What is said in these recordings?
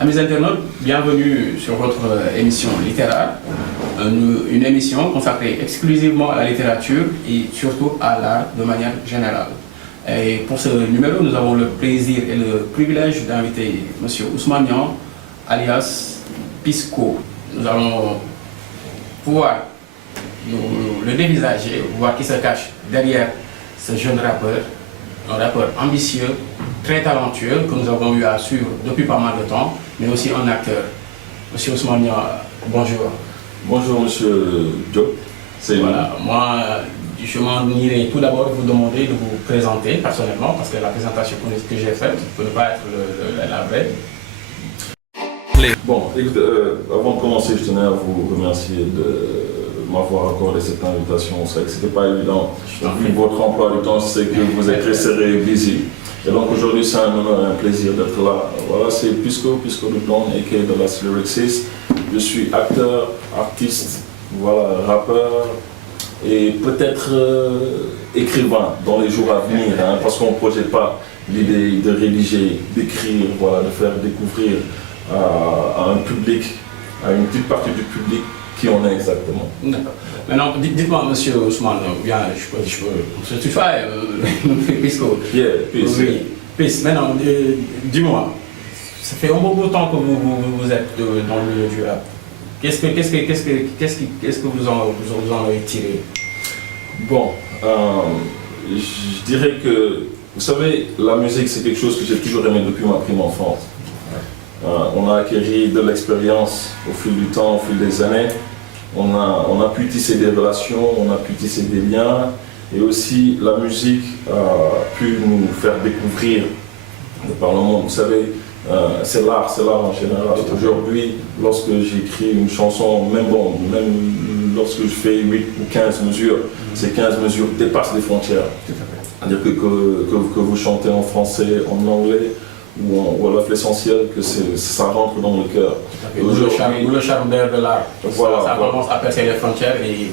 Amis internautes, bienvenue sur votre émission littéraire, une émission consacrée exclusivement à la littérature et surtout à l'art de manière générale. Et pour ce numéro, nous avons le plaisir et le privilège d'inviter M. Ousmane Niang, alias Pisco. Nous allons pouvoir le dévisager, voir qui se cache derrière ce jeune rappeur, un rappeur ambitieux, très talentueux, que nous avons eu à suivre depuis pas mal de temps, mais aussi un acteur. Monsieur Ousmane Niang, bonjour. Bonjour Monsieur Diop. Voilà, moi je m'en irai tout d'abord vous demander de vous présenter personnellement, parce que la présentation que j'ai faite peut ne pas être la vraie. Bon, écoute, avant de commencer, je tenais à vous remercier de m'avoir accordé cette invitation. C'est vrai que c'était pas évident. Vu votre emploi du temps, je sais que vous êtes très serré et busy. Et donc aujourd'hui, c'est un honneur et un plaisir d'être là. Voilà, c'est Pisco Duplon, a.k.a. de Las Lyricist. Je suis acteur, artiste, voilà, rappeur et peut-être écrivain dans les jours à venir, hein, parce qu'on ne projette pas l'idée de rédiger, d'écrire, voilà, de faire découvrir à un public, à une petite partie du public qui on est exactement. D'accord. Maintenant, dites-moi, monsieur Ousmane, bien, je peux tutoyer, Pisco. Yeah, peace. Oui, peace. Maintenant, dis-moi, ça fait un bon bout de temps que vous êtes dans le milieu du rap. Qu'est-ce que vous en avez tiré? Bon, je dirais que, vous savez, la musique c'est quelque chose que j'ai toujours aimé depuis ma prime enfance. On a acquis de l'expérience au fil du temps, au fil des années. On a pu tisser des relations, on a pu tisser des liens. Et aussi, la musique a pu nous faire découvrir de par le monde. Vous savez, c'est l'art en général. Aujourd'hui, lorsque j'écris une chanson, même lorsque je fais 8 ou 15 mesures, ces 15 mesures dépassent les frontières. C'est-à-dire que vous chantez en français, en anglais, ou alors l'essentiel que ça rentre dans le cœur. Le charme de l'art, voilà, ça commence à percer les frontières et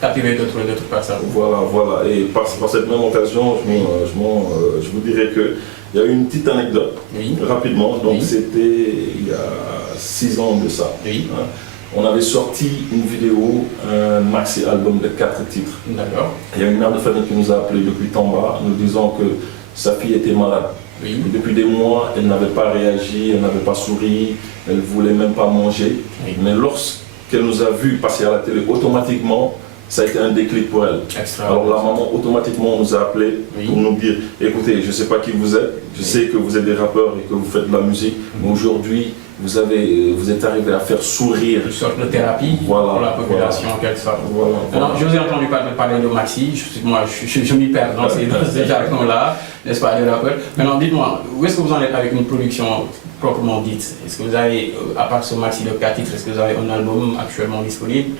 captiver d'autres personnes. Voilà, et par cette même occasion, je vous dirais qu'il y a eu une petite anecdote, rapidement, donc c'était il y a 6 ans de ça. Oui. Hein. On avait sorti une vidéo, un maxi-album de 4 titres. D'accord. Il y a une mère de famille qui nous a appelé depuis Tamba, nous disant que sa fille était malade. Oui. Et depuis des mois, elle n'avait pas réagi, elle n'avait pas souri, elle ne voulait même pas manger. Oui. Mais lorsqu'elle nous a vus passer à la télé, automatiquement, ça a été un déclic pour elle. Alors la maman, automatiquement, nous a appelé pour nous dire, écoutez, je ne sais pas qui vous êtes, je sais que vous êtes des rappeurs et que vous faites de la musique, mais aujourd'hui, vous êtes arrivé à faire sourire. Une sorte de thérapie pour la population en quelque sorte. Alors, je vous ai entendu parler de Maxi, je m'y perds dans ces jargons-là, n'est-ce pas, les rappeurs. Maintenant, dites-moi, où est-ce que vous en êtes avec une production proprement dite? Est-ce que vous avez, à part ce Maxi de 4 titres, est-ce que vous avez un album actuellement disponible?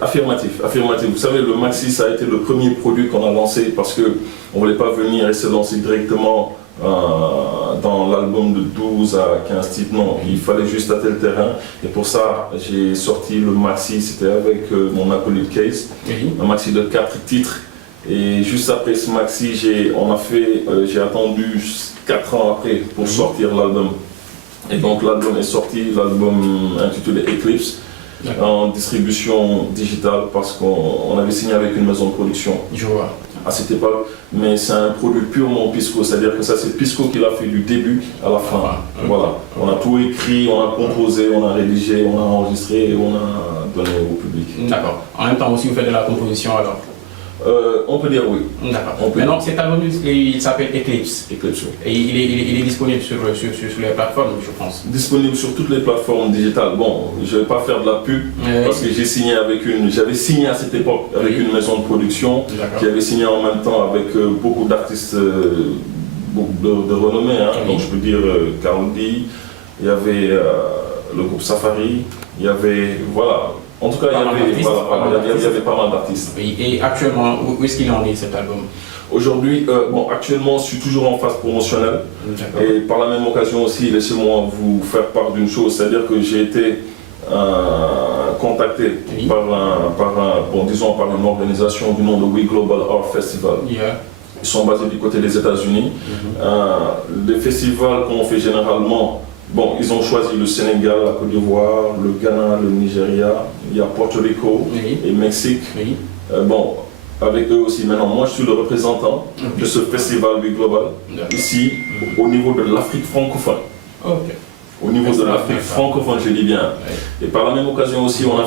Affirmatif. Vous savez, le Maxi, ça a été le premier produit qu'on a lancé parce qu'on ne voulait pas venir et se lancer directement dans l'album de 12 à 15 titres, non, il fallait juste tâter le terrain et pour ça j'ai sorti le maxi, c'était avec mon acolyte Case, un maxi de 4 titres et juste après ce maxi j'ai attendu 4 ans après pour sortir l'album et donc l'album est sorti, l'album intitulé Eclipse en distribution digitale parce qu'on avait signé avec une maison de production. Je vois. À cette époque, mais c'est un produit purement Pisco, c'est-à-dire que ça c'est Pisco qui l'a fait du début à la fin. Voilà, on a tout écrit, on a composé, on a rédigé, on a enregistré et on a donné au public. D'accord. En même temps aussi vous faites de la composition alors? On peut dire oui. D'accord. Maintenant cet album il s'appelle Eclipse. Eclipse. Et il est disponible sur les plateformes, je pense. Disponible sur toutes les plateformes digitales. Bon, je ne vais pas faire de la pub parce que j'avais signé à cette époque avec une maison de production qui avait signé en même temps avec beaucoup d'artistes de renommée. Hein. Donc je peux dire Karl D, il y avait le groupe Safari, il y avait, voilà. En tout cas, il y avait pas mal d'artistes. Oui, et actuellement, où est-ce qu'il en est cet album? Aujourd'hui, actuellement, je suis toujours en phase promotionnelle. Et par la même occasion aussi, laissez-moi vous faire part d'une chose, c'est-à-dire que j'ai été contacté par une organisation du nom de We Global Art Festival. Ils sont basés du côté des États-Unis. Les festivals qu'on fait généralement bon, ils ont choisi le Sénégal, la Côte d'Ivoire, le Ghana, le Nigeria, il y a Porto Rico et Mexique. Oui. Bon, avec eux aussi. Maintenant, moi, je suis le représentant de ce festival global ici, au niveau de l'Afrique francophone. Ok. Au niveau de l'Afrique francophone, je dis bien. Et par la même occasion aussi, on a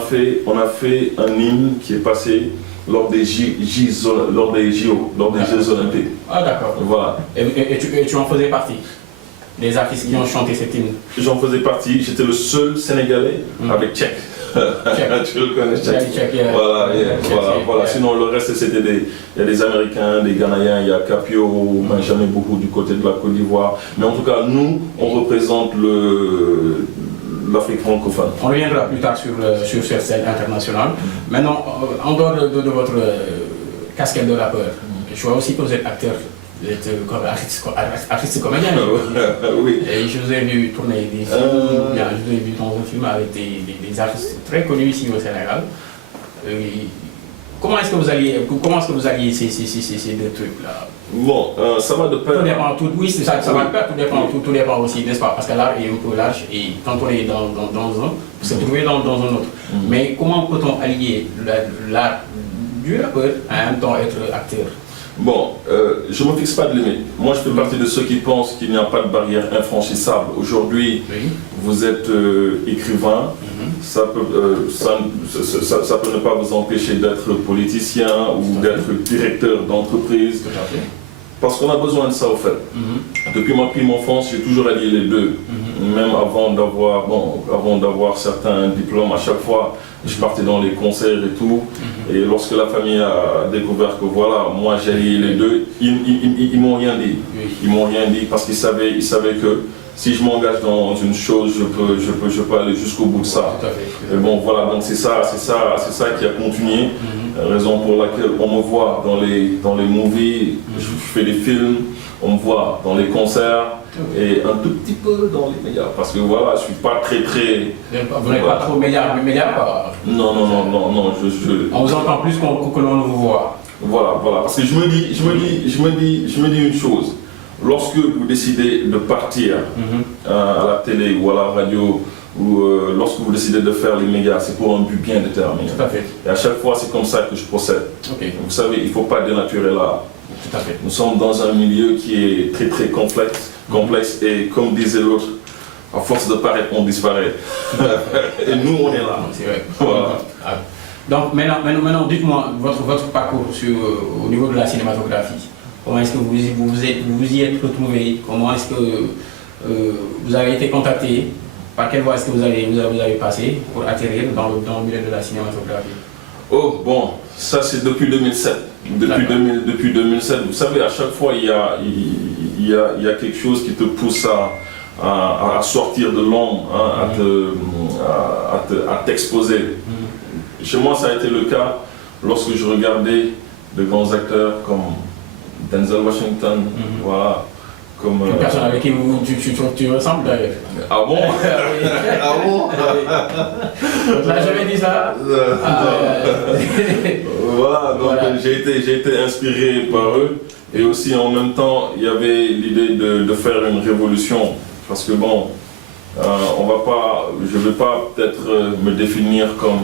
fait un hymne qui est passé lors des Jeux Olympiques. Ah d'accord. Voilà. Et tu en faisais partie des artistes qui ont chanté cette hymne? J'en faisais partie, j'étais le seul Sénégalais avec Tchèque. Tu le connais, Tchèque. Voilà. Sinon, le reste, c'était il y a des Américains, des Ghanéens, il y a Capio, Benjamin Bourou du côté de la Côte d'Ivoire. Mais en tout cas, nous, on représente l'Afrique francophone. On reviendra plus tard sur cette scène internationale. Maintenant, en dehors de votre casquette de rappeur, je vois aussi que vous êtes acteur. Vous êtes artiste comédien. Oui. Et je vous ai vu tourner des films, je vous ai vu dans un film avec des artistes très connus ici au Sénégal. Comment est-ce que vous alliez ces deux trucs-là? Bon, ça va de pair. Tout dépend, oui, ça va de pair, tout dépend aussi, n'est-ce pas? Parce que l'art est un peu large et quand on est dans un, se trouver dans un autre. Mais comment peut-on allier l'art du rappeur à en même temps être acteur? Bon, je ne me fixe pas de limite. Moi, je fais partie de ceux qui pensent qu'il n'y a pas de barrière infranchissable. Aujourd'hui, vous êtes écrivain, ça peut ne pas vous empêcher d'être politicien ou d'être directeur d'entreprise. Parce qu'on a besoin de ça, au fait. Depuis ma prime enfance, j'ai toujours allié les deux. Même avant d'avoir certains diplômes, à chaque fois, je partais dans les concerts et tout. Et lorsque la famille a découvert que voilà, moi j'ai allié les deux, ils m'ont rien dit. Ils m'ont rien dit parce qu'ils savaient que si je m'engage dans une chose, je peux aller jusqu'au bout de ça. Et bon, voilà, donc c'est ça qui a continué. Raison pour laquelle on me voit dans les movies, je fais des films, on me voit dans les concerts et un tout petit peu dans les médias. Parce que voilà, je suis pas très. Vous n'êtes pas trop médias quoi. Non. On vous entend plus que l'on vous voit. Voilà, parce que je me dis une chose. Lorsque vous décidez de partir à la télé ou à la radio, ou lorsque vous décidez de faire les médias, c'est pour un but bien déterminé. Tout à fait. Et à chaque fois, c'est comme ça que je procède. Vous savez, il ne faut pas dénaturer l'art. Tout à fait. Nous sommes dans un milieu qui est très très complexe et comme disait l'autre, à force de paraître, on disparaît. Et nous, on est là. C'est vrai. Voilà. Donc maintenant dites-moi votre parcours au niveau de la cinématographie. Comment est-ce que vous y êtes retrouvé? Comment est-ce que vous avez été contacté? Par quelle voie est-ce que vous avez passé pour atterrir dans le milieu de la cinématographie? Oh bon, ça c'est depuis 2007. Depuis 2007, vous savez, à chaque fois il y a quelque chose qui te pousse à sortir de l'ombre, à t'exposer. Chez moi, ça a été le cas lorsque je regardais de grands acteurs comme Denzel Washington, voilà. Comme, une personne avec qui tu ressembles d'ailleurs. Ah bon? Ah bon? Là, j'avais dit ça. Voilà, donc j'ai été inspiré par eux. Et aussi en même temps, il y avait l'idée de faire une révolution. Parce que bon, je ne vais pas peut-être me définir comme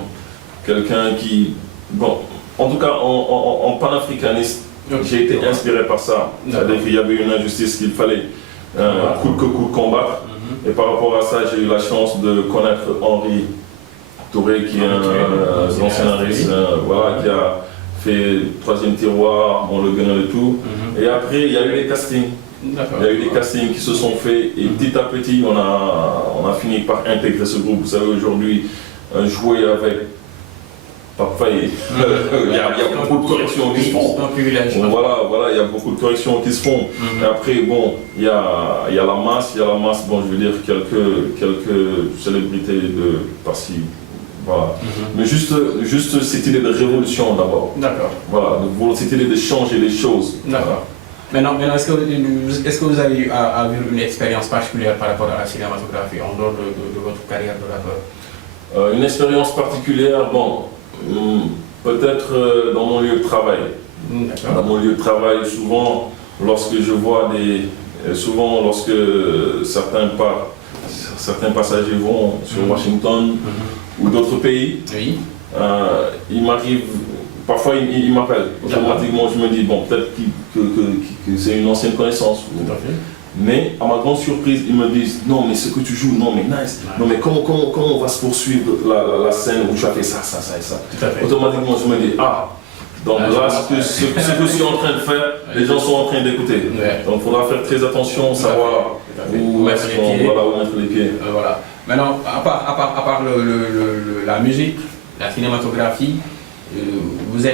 quelqu'un qui... Bon, en tout cas, en panafricaniste, j'ai été inspiré par ça. C'est-à-dire qu'il y avait une injustice qu'il fallait coûte que coûte combattre. Et par rapport à ça, j'ai eu la chance de connaître Henri Touré, qui est un ancien scénariste, qui a fait Troisième Tiroir, On le Gueule et tout. Et après, il y a eu les castings. Il y a eu des castings qui se sont faits et petit à petit, on a fini par intégrer ce groupe. Vous savez, aujourd'hui, jouer avec Papaye, il y a beaucoup de corrections qui se font. Voilà, il y a beaucoup de corrections qui se font. Et après, bon, il y a la masse, bon, je veux dire, quelques célébrités de par-ci. Voilà. Mais juste cette idée de révolution d'abord. D'accord. Voilà, cette idée de changer les choses. D'accord. Maintenant est-ce que vous avez eu à vivre une expérience particulière par rapport à la cinématographie en dehors de votre carrière de rappeur? Une expérience particulière, bon, peut-être dans mon lieu de travail. Dans mon lieu de travail, souvent lorsque certains partent, certains passagers vont sur Washington ou d'autres pays, Oui. Il m'arrive, parfois il m'appelle. Automatiquement, je me dis, bon, peut-être que c'est une ancienne connaissance. Tout à fait. Mais à ma grande surprise, ils me disent, non, mais ce que tu joues, non, mais nice. Non, mais comment on va se poursuivre la scène où tu as fait ça et ça. Tout à fait. Automatiquement, je me dis, ah, donc là, ce que je suis en train de faire, les gens sont en train d'écouter. Ouais. Donc il faudra faire très attention, savoir où mettre les pieds. Voilà, où mettre les pieds. Voilà. Maintenant, à part la musique, la cinématographie, vous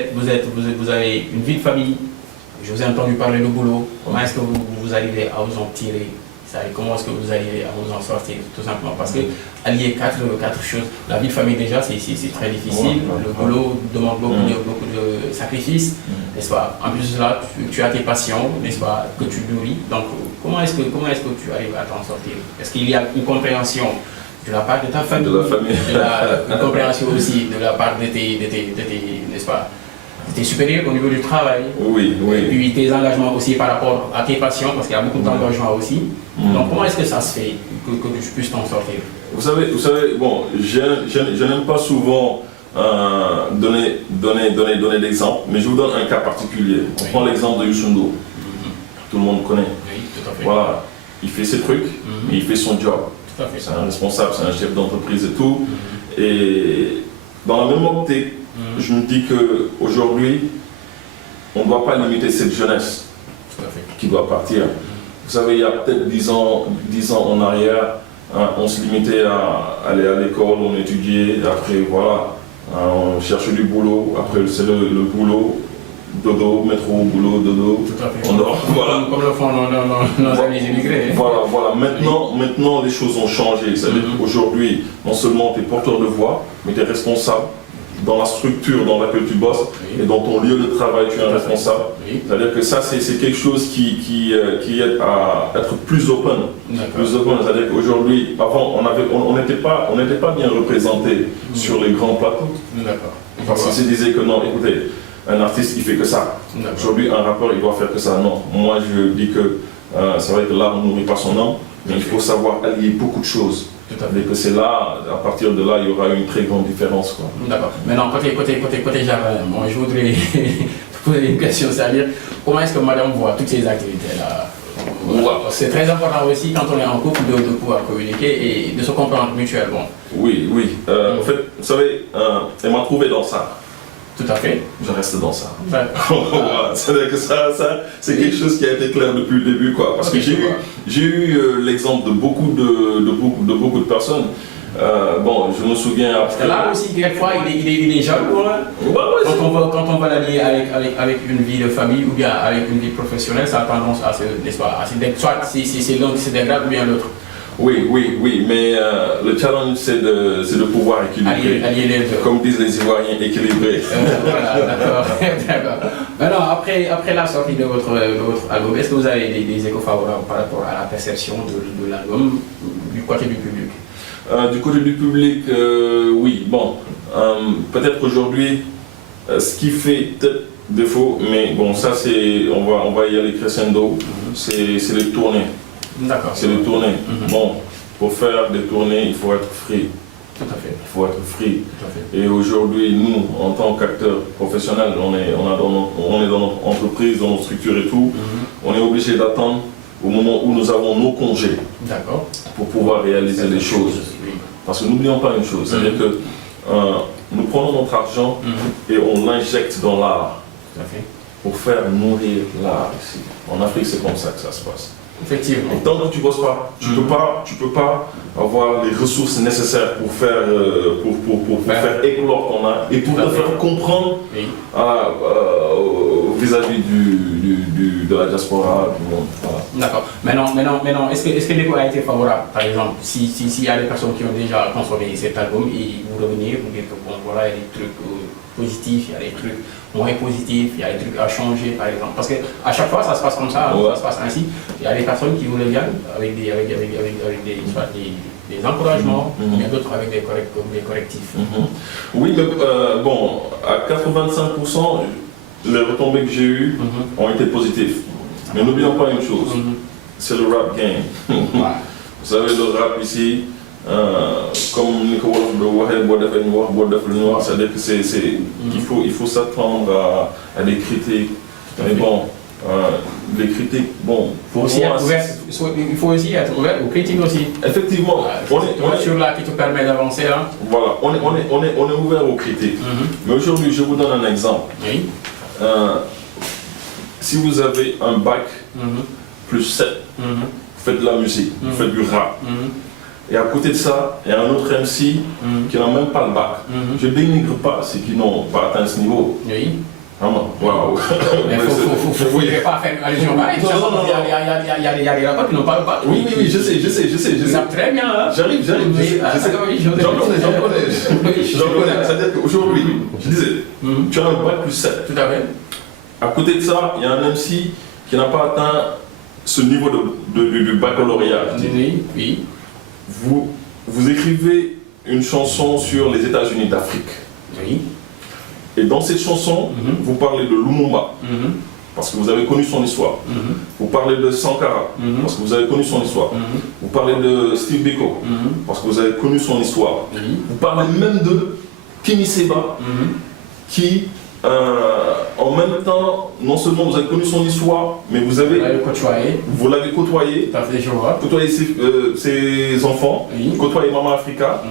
avez une vie de famille. Je vous ai entendu parler de boulot. Comment est-ce que vous arrivez à vous en tirer? Comment est-ce que vous arrivez à vous en sortir? Tout simplement parce que allier quatre choses. La vie de famille déjà, c'est très difficile. Le boulot demande beaucoup de sacrifices, n'est-ce pas? En plus de cela, tu as tes passions, n'est-ce pas, que tu nourris. Donc, comment est-ce que tu arrives à t'en sortir? Est-ce qu'il y a une compréhension de la part de ta famille, de la famille, une compréhension aussi de la part de tes n'est-ce pas, tes supérieurs au niveau du travail, oui. Et puis tes engagements aussi par rapport à tes passions, parce qu'il y a beaucoup d'engagements aussi. Donc comment est-ce que ça se fait que tu puisses t'en sortir? Vous savez, bon, je n'aime pas souvent donner d'exemple, mais je vous donne un cas particulier. On prend l'exemple de Youssou N'Dour. Tout le monde connaît. Oui, tout à fait. Voilà, il fait ses trucs, mais il fait son job. Tout à fait. C'est un responsable, c'est un chef d'entreprise et tout. Et dans la même optique, je me dis qu'aujourd'hui, on ne doit pas limiter cette jeunesse qui doit partir. Vous savez, il y a peut-être 10 ans en arrière, on se limitait à aller à l'école, on étudiait, après voilà, on cherchait du boulot, après c'est le boulot, dodo, métro, boulot, dodo, tout à fait. on dort, voilà. Comme le font nos amis immigrés. Voilà. Maintenant les choses ont changé. C'est-à-dire qu'aujourd'hui, non seulement tu es porteur de voix, mais tu es responsable dans la structure dans laquelle tu bosses et dans ton lieu de travail, tu es un responsable. C'est-à-dire que ça, c'est quelque chose qui aide à être plus open. C'est-à-dire qu'aujourd'hui, avant, on n'était pas bien représenté sur les grands plateaux. Parce qu'ils se disaient que non, écoutez, un artiste, il fait que ça. Aujourd'hui, un rappeur, il doit faire que ça. Non, moi, je dis que c'est vrai que l'art ne nourrit pas son âme, mais il faut savoir allier beaucoup de choses. Et que c'est là, à partir de là, il y aura une très grande différence. D'accord. Maintenant, côté Java, moi, je voudrais te poser une question, c'est-à-dire, comment est-ce que madame voit toutes ces activités-là? C'est très important aussi, quand on est en couple, de pouvoir communiquer et de se comprendre mutuellement. Oui. En fait, vous savez, elle m'a trouvé dans ça. Tout à fait. Je reste dans ça. C'est-à-dire que ça c'est quelque chose qui a été clair depuis le début, quoi. Parce que j'ai eu l'exemple de beaucoup de personnes. Bon, je me souviens après. Là aussi, quelquefois, il est jaloux. Quand on va l'allier avec une vie de famille ou bien avec une vie professionnelle, ça a tendance à se, n'est-ce pas, soit c'est l'un qui se dégrade ou bien l'autre. Oui, mais le challenge c'est de pouvoir équilibrer. Allier les deux. Comme disent les Ivoiriens, équilibrer. Voilà, d'accord. Maintenant, après la sortie de votre album, est-ce que vous avez des échos favorables par rapport à la perception de l'album du côté du public? Du côté du public, oui. Bon, peut-être aujourd'hui, ce qui fait peut-être défaut, mais bon, ça c'est, on va y aller crescendo, c'est les tournées. D'accord. C'est les tournées. Bon, pour faire des tournées, il faut être free. Tout à fait. Il faut être free. Tout à fait. Et aujourd'hui, nous, en tant qu'acteurs professionnels, on est dans notre entreprise, dans notre structure et tout, on est obligé d'attendre au moment où nous avons nos congés pour pouvoir réaliser les choses. Parce que n'oublions pas une chose, c'est-à-dire que nous prenons notre argent et on l'injecte dans l'art pour faire nourrir l'art ici. En Afrique, c'est comme ça que ça se passe. Effectivement. Et tant que tu ne bosses pas, tu peux pas avoir les ressources nécessaires pour faire éclore ton art et pour te faire comprendre vis-à-vis de la diaspora, du monde. Voilà. D'accord. Maintenant, est-ce que l'écho a été favorable? Par exemple, s'il y a des personnes qui ont déjà consommé cet album et vous revenez, vous dites que bon, voilà, il y a des trucs positifs, il y a des trucs moins positifs, il y a des trucs à changer, par exemple. Parce qu'à chaque fois, ça se passe comme ça, ça se passe ainsi. Il y a des personnes qui vous reviennent avec des encouragements, il y a d'autres avec des correctifs. Oui, mais bon, à 85%, les retombées que j'ai eues ont été positives. Mais n'oublions pas une chose, c'est le rap game. Vous savez, le rap ici, comme Nico c'est-à-dire que il faut s'attendre à des critiques. Mais bon, les critiques, bon. Il faut aussi être ouvert aux critiques aussi. Effectivement, on est sur là qui te permet d'avancer. Hein. Voilà, on est ouvert aux critiques. Mais aujourd'hui, je vous donne un exemple. Oui. Si vous avez un bac plus 7, vous faites de la musique, vous faites du rap. Et à côté de ça, il y a un autre MC qui n'a même pas le bac. Je ne dénigre pas ceux qui n'ont pas atteint ce niveau. Oui. Vraiment, waouh. Mais il ne faut pas faire allusion pareille. Il y a des rappeurs qui n'ont pas le bac. Oui, je sais. Ils savent très bien. Hein. J'arrive. J'en connais. C'est-à-dire qu'aujourd'hui, je disais, tu as un bac plus 7. Tout à fait. À côté de ça, il y a un MC qui n'a pas atteint ce niveau du baccalauréat. Oui. Vous écrivez une chanson sur les États-Unis d'Afrique. Oui. Et dans cette chanson, vous parlez de Lumumba, parce que vous avez connu son histoire. Vous parlez de Sankara, parce que vous avez connu son histoire. Vous parlez de Steve Biko, parce que vous avez connu son histoire. Vous parlez même de Kimi Seba, qui, en même temps, non seulement vous avez connu son histoire, mais vous l'avez côtoyé. Côtoyé ses enfants, côtoyé Maman Africa.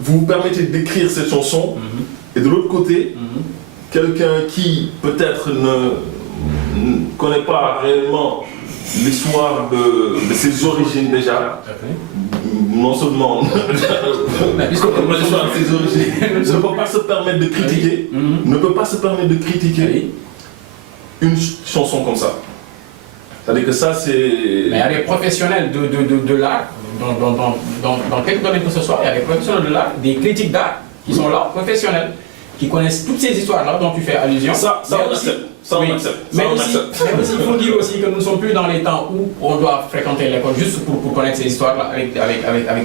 Vous vous permettez d'écrire cette chanson. Et de l'autre côté, quelqu'un qui peut-être ne connaît pas réellement l'histoire de ses origines déjà, non seulement l'histoire de ses origines, ne peut pas se permettre de critiquer, une chanson comme ça. C'est-à-dire que ça, c'est... Mais il y a des professionnels de l'art, dans quel domaine que ce soit, il y a des professionnels de l'art, des critiques d'art qui sont là, professionnels, qui connaissent toutes ces histoires-là dont tu fais allusion. Ça, on accepte. Mais aussi, il faut dire aussi que nous ne sommes plus dans les temps où on doit fréquenter l'école juste pour connaître ces histoires-là avec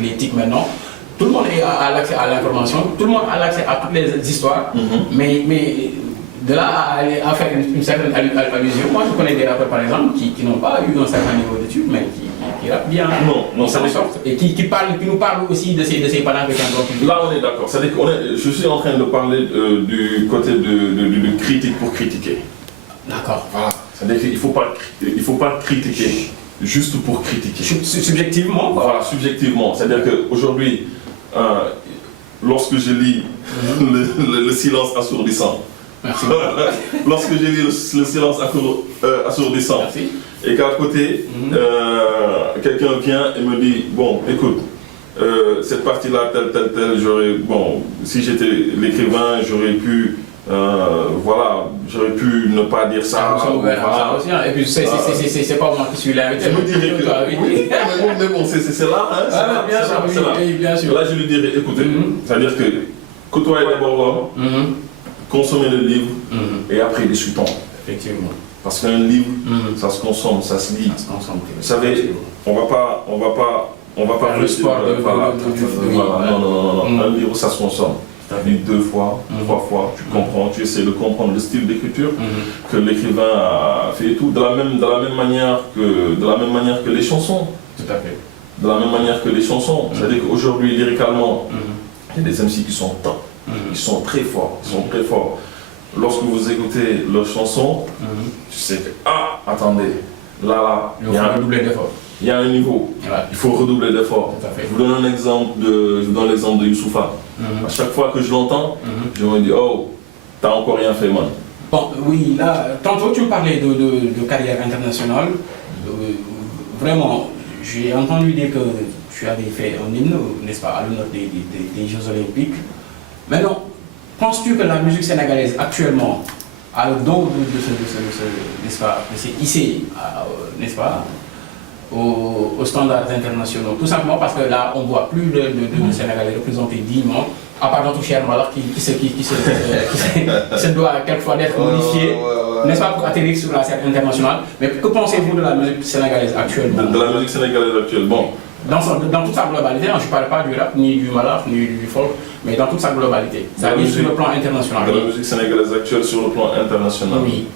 les TIC maintenant. Tout le monde a l'accès à l'information, tout le monde a l'accès à toutes les histoires, mais de là à faire une certaine allusion, moi je connais des rappeurs par exemple qui n'ont pas eu un certain niveau d'études, mais qui rappent bien, non, ça sorte, et qui nous parlent aussi de ces parents que tu as. Là on est d'accord, c'est-à-dire que je suis en train de parler du côté de critique pour critiquer. D'accord. Voilà. C'est-à-dire qu'il ne faut pas critiquer juste pour critiquer. Subjectivement. Voilà, subjectivement. C'est-à-dire qu'aujourd'hui, lorsque je lis le silence assourdissant, lorsque j'ai lu le silence assourdissant, et qu'à côté, quelqu'un vient et me dit, bon, écoute, cette partie-là, telle, si j'étais l'écrivain, j'aurais pu, j'aurais pu ne pas dire ça. Et puis, c'est pas moi qui suis là. Je me dirais que, mais bon, c'est là, hein, bien sûr. Là, je lui dirais, écoutez, c'est-à-dire que côtoyer d'abord l'homme, consommer le livre et après discutons. Effectivement. Parce qu'un livre, ça se consomme, ça se lit. Vous savez, on va pas le sport non. Un livre, ça se consomme. Tu as lu 2 fois, 3 fois, tu comprends, tu essaies de comprendre le style d'écriture que l'écrivain a fait et tout, de la même manière que les chansons. Tout à fait. De la même manière que les chansons. C'est-à-dire qu'aujourd'hui, lyricalement, il y a des MC qui sont top. Ils sont très forts, Lorsque vous écoutez leurs chansons, tu sais que, attendez, là, il y a un niveau, il faut redoubler d'efforts. Je vous donne l'exemple de Youssoupha. À chaque fois que je l'entends, je me dis, oh, t'as encore rien fait, man. Bon, oui, là, tantôt tu parlais de carrière internationale. Vraiment, j'ai entendu dire que tu avais fait un hymne, n'est-ce pas, à l'honneur des Jeux Olympiques. Maintenant, penses-tu que la musique sénégalaise actuellement a le don de se hisser, n'est-ce pas, aux standards internationaux? Tout simplement parce que là, on ne voit plus de Sénégalais représentés dignement, à part notre cher Malak qui se doit quelquefois d'être modifié, n'est-ce pas, pour atterrir sur la scène internationale. Mais que pensez-vous de la musique sénégalaise actuellement? De la musique sénégalaise actuellement. Dans toute sa globalité, je ne parle pas du rap, ni du malak, ni du folk, mais dans toute sa globalité. Ça arrive sur le plan international. De la musique sénégalaise actuelle sur le plan international. Oui.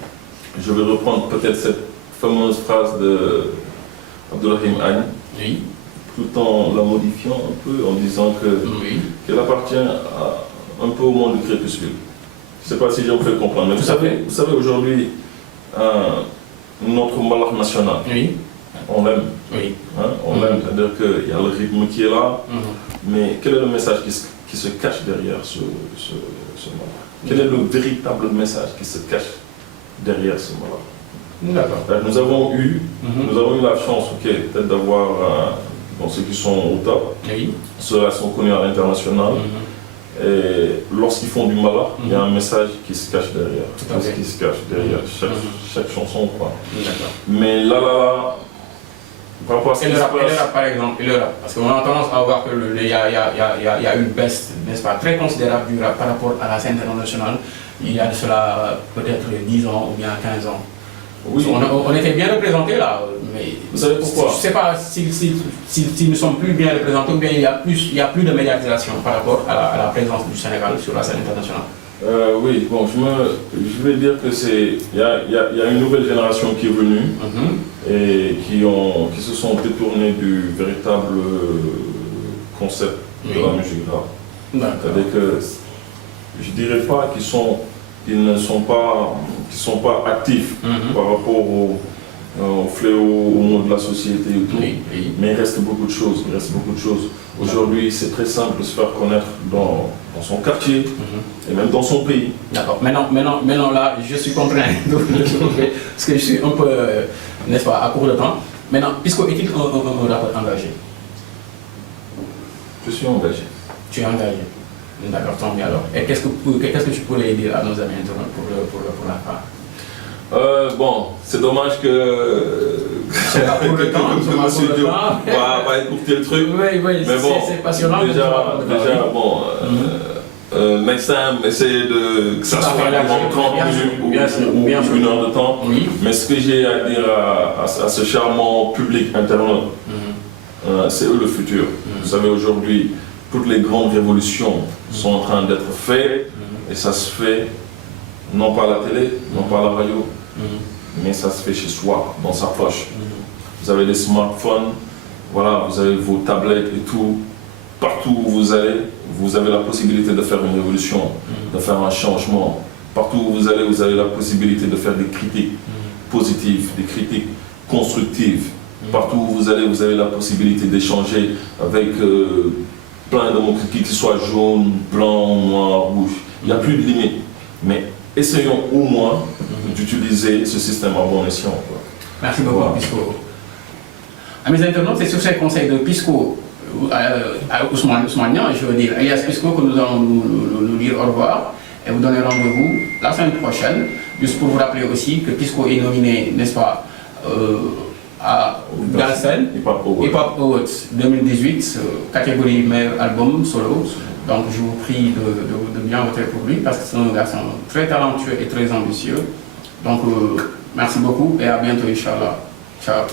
Je vais reprendre peut-être cette fameuse phrase de Abdourahim Agne. Oui. tout en la modifiant un peu, en disant qu'elle appartient un peu au monde du crépuscule. Je ne sais pas si je me fais comprendre, mais vous savez aujourd'hui, notre mbalax national, on l'aime. Hein, on l'aime, c'est-à-dire qu'il y a le rythme qui est là, mais quel est le message qui se cache derrière ce mbalax? Quel est le véritable message qui se cache derrière ce mbalax? Nous avons eu la chance, peut-être d'avoir ceux qui sont au top, ceux-là sont connus à l'international. Et lorsqu'ils font du mbalax, il y a un message qui se cache derrière. Qui se cache derrière chaque chanson. Quoi. Mais là, par rapport à ce qui se passe... Et le rap, par exemple, parce qu'on a tendance à voir qu'il y a une baisse, n'est-ce pas, très considérable du rap par rapport à la scène internationale. Il y a de cela peut-être 10 ans ou bien 15 ans. Oui. On était bien représentés là, mais vous savez pourquoi? Je ne sais pas si nous sommes plus bien représentés ou bien il y a plus de médiatisation par rapport à la présence du Sénégal sur la scène internationale. Oui, bon, je vais dire que il y a une nouvelle génération qui est venue et qui se sont détournés du véritable concept de la musique rap. C'est-à-dire que je ne dirais pas qu'ils ne sont pas actifs par rapport au fléau, au monde de la société et tout, mais il reste beaucoup de choses. Aujourd'hui, c'est très simple de se faire connaître dans son quartier et même dans son pays. D'accord. Maintenant là, je suis contraint de couper parce que je suis un peu, n'est-ce pas, à court de temps. Maintenant, Pisco est-il un rappeur engagé? Je suis engagé. Tu es engagé. D'accord, tant bien alors. Et qu'est-ce que tu pourrais dire à nos amis internautes pour la part? Bon, c'est dommage que monsieur Diop va écouter le truc. Oui, mais bon, c'est passionnant. Déjà, bon, next time, essayez que ça soit 30 minutes ou 1 heure de temps. Mais ce que j'ai à dire à ce charmant public internaute, c'est eux le futur. Vous savez, aujourd'hui, toutes les grandes révolutions sont en train d'être faites et ça se fait non pas à la télé, non pas à la radio, mais ça se fait chez soi, dans sa poche. Vous avez des smartphones, voilà, vous avez vos tablettes et tout. Partout où vous allez, vous avez la possibilité de faire une révolution, de faire un changement. Partout où vous avez la possibilité de faire des critiques positives, des critiques constructives. Partout où vous allez, vous avez la possibilité d'échanger avec plein de mots qui soient jaunes, blancs, noirs, rouges. Il n'y a plus de limite. Mais essayons au moins d'utiliser ce système à bon escient. Merci beaucoup, Pisco. Amis internautes, c'est sur ces conseils de Pisco Ousmane Niang, je veux dire, alias Pisco, que nous allons nous dire au revoir et vous donner rendez-vous la semaine prochaine. Juste pour vous rappeler aussi que Pisco est nominé, n'est-ce pas, à Galsen Hip Hop Awards 2018, catégorie meilleur album solo. Donc je vous prie de bien voter pour lui parce que c'est un garçon très talentueux et très ambitieux. Donc merci beaucoup et à bientôt, Inch'Allah. Ciao.